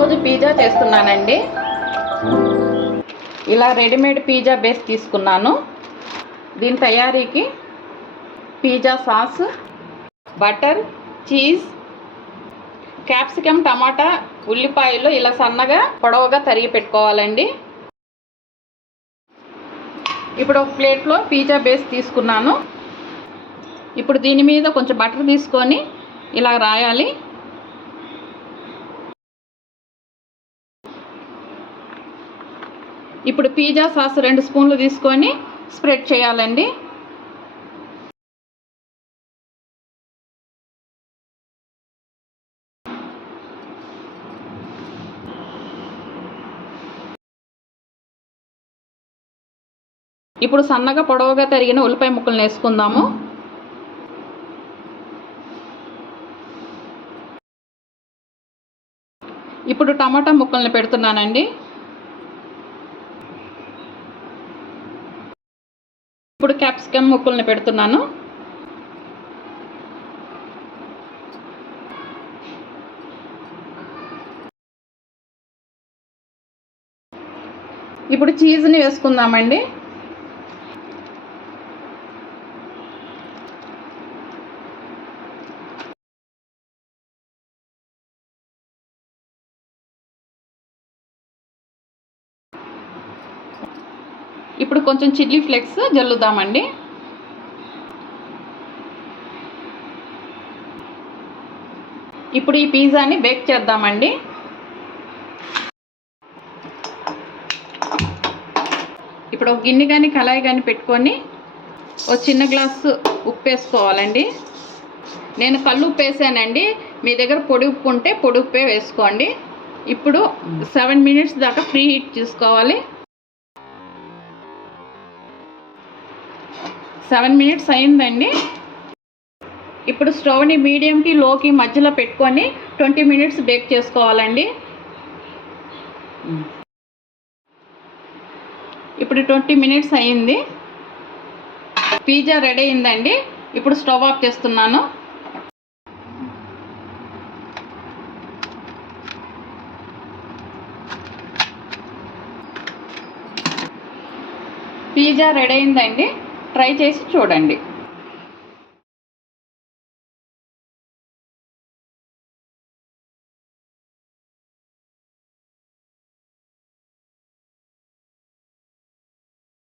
ఈరోజు పిజ్జా చేస్తున్నానండి. ఇలా రెడీమేడ్ పిజ్జా బేస్ తీసుకున్నాను. దీని తయారీకి pizza sauce, butter, cheese, capsicum, టమాటా, ఉల్లిపాయలు ఇలా సన్నగా పొడవుగా తరిగి పెట్టుకోవాలండి. ఇప్పుడు ఒక ప్లేట్లో పిజ్జా బేస్ తీసుకున్నాను. ఇప్పుడు దీని మీద కొంచెం బటర్ తీసుకొని ఇలా రాయాలి. ఇప్పుడు పిజ్జా సాస్ 2 స్పూన్లు తీసుకొని స్ప్రెడ్ చేయాలండి. ఇప్పుడు సన్నగా పొడవుగా తరిగిన ఉల్లిపాయ ముక్కలను వేసుకుందాము. ఇప్పుడు టమాటా ముక్కల్ని పెడుతున్నానండి. ఇప్పుడు క్యాప్సికమ్ ముక్కల్ని పెడుతున్నాను. ఇప్పుడు చీజ్ని వేసుకుందామండి. ఇప్పుడు కొంచెం చిల్లీ ఫ్లేక్స్ జల్లుదామండి. ఇప్పుడు ఈ పిజ్జాని బేక్ చేద్దామండి. ఇప్పుడు ఒక గిన్నె కానీ కళాయి కానీ పెట్టుకొని ఒక చిన్న గ్లాసు ఉప్పు వేసుకోవాలండి. నేను కల్లు ఉప్పు వేసానండి. మీ దగ్గర పొడి ఉప్పు ఉంటే పొడి ఉప్పే వేసుకోండి. ఇప్పుడు 7 మినిట్స్ దాకా ప్రీ హీట్ చేసుకోవాలి. 7 మినిట్స్ అయిందండి. ఇప్పుడు స్టవ్ని మీడియంకి లోకి మధ్యలో పెట్టుకొని 20 మినిట్స్ బేక్ చేసుకోవాలండి. ఇప్పుడు 20 మినిట్స్ అయింది. పిజ్జా రెడీ అయిందండి. ఇప్పుడు స్టవ్ ఆఫ్ చేస్తున్నాను. పిజ్జా రెడీ అయిందండి. ట్రై చేసి చూడండి.